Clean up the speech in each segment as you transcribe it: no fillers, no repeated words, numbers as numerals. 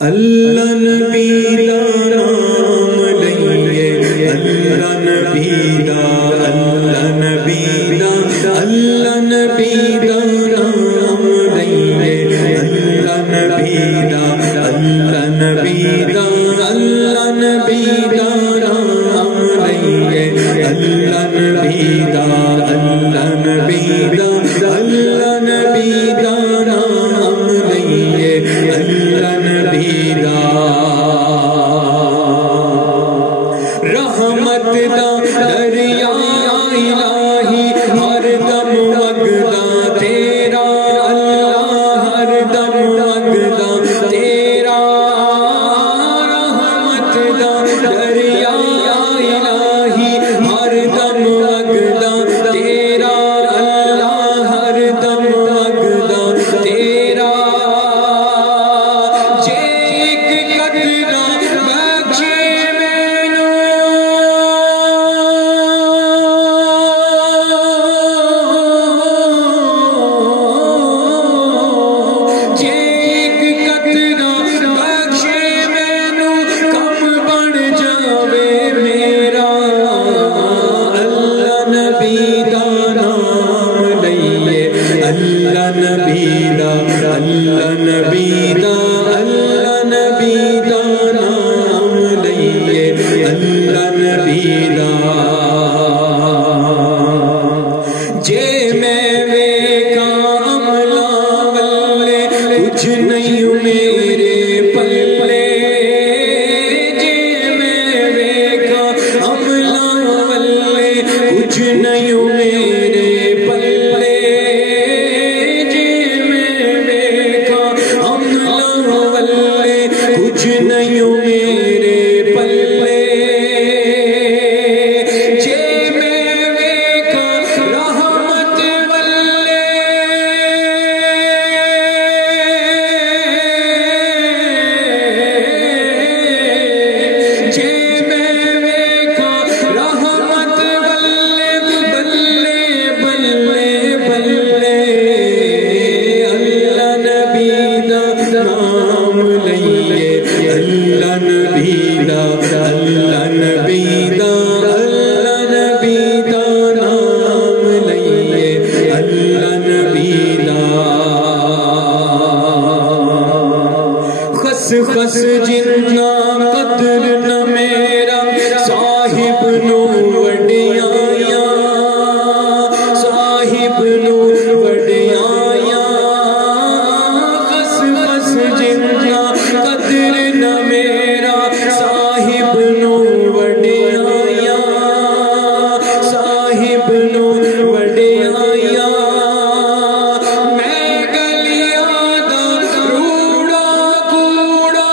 اللہ نبی دا نام لئیے، اللہ نبی دا، اللہ نبی دا، اللہ نبی دا نام لئیے، اللہ نبی دا، اللہ نبی دا، اللہ نبی دا نام لئیے، اللہ نبی دا، اللہ نبی دا، اللہ نبی دا نام لئیے، اللہ نبی دا رحمت دا دریا الہی ہر دم وگدا تیرا، اللہ ہر دم وگدا تیرا، رحمت دا دریا الہی ہر دم وگدا تیرا، اللہ ہر دم وگدا تیرا، اللہ نبی دا، اللہ نبی دا، اللہ نبی دا نام لئیے، اللہ نبی دا جے میں ویکا عملہ والے کچھ نہیں میرے پلے، جے میں ویکا عملہ والے کچھ نہیں میرے پلے، کچھ نہیں میرے پلے، جے میں ویکھا رحمت والے، جے میں ویکھا رحمت والے، بلے بلے بلے، اللہ نبی دا نام لئیے، اللہ نبی دا، اللہ نبی دا، اللہ نبی دا نام لئیے، اللہ نبی دا خس خس جنہ قدر نہ میرا صاحب نو وڈیایا، صاحب نو وڈیایا، خس خس جنہ قدر نہ میرا صاحب نو وڈیایا، صاحب نو وڈیایا، میں گلیاں دا روڑا کوڑا،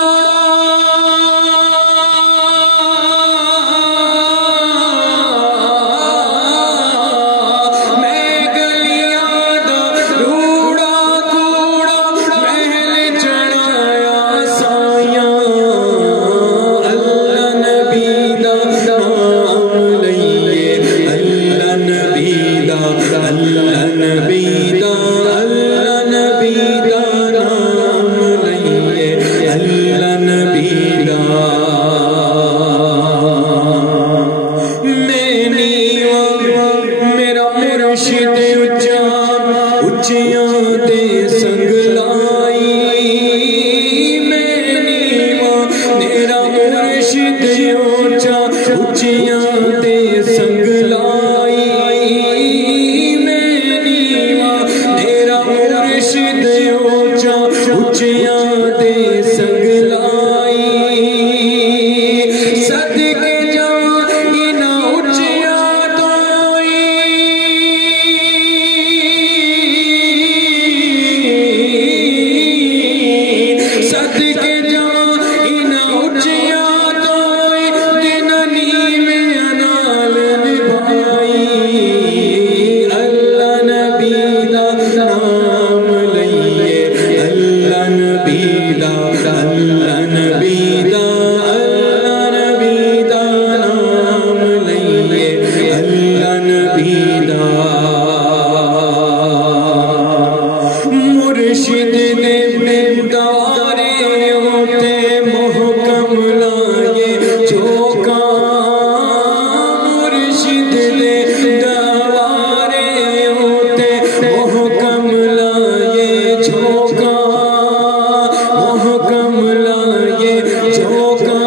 کملا یہ جھونکا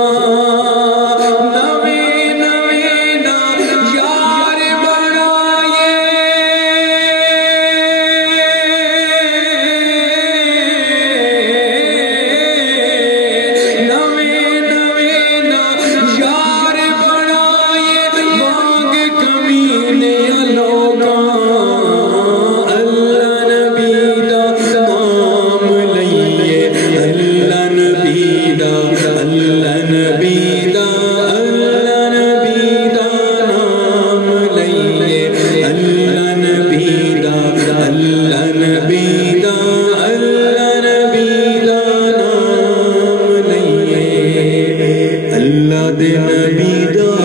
نوے نوے نا یار بنائے نوے نوے نا یار بنائے مانگ کمینے لوگا اللہ نبی دا نام لئیے اللہ نبی دا اللہ نبی دا اللہ نبی دا نام لئیے اللہ نبی دا اللہ نبی دا اللہ نبی دا نام لئیے اللہ دے نبی دا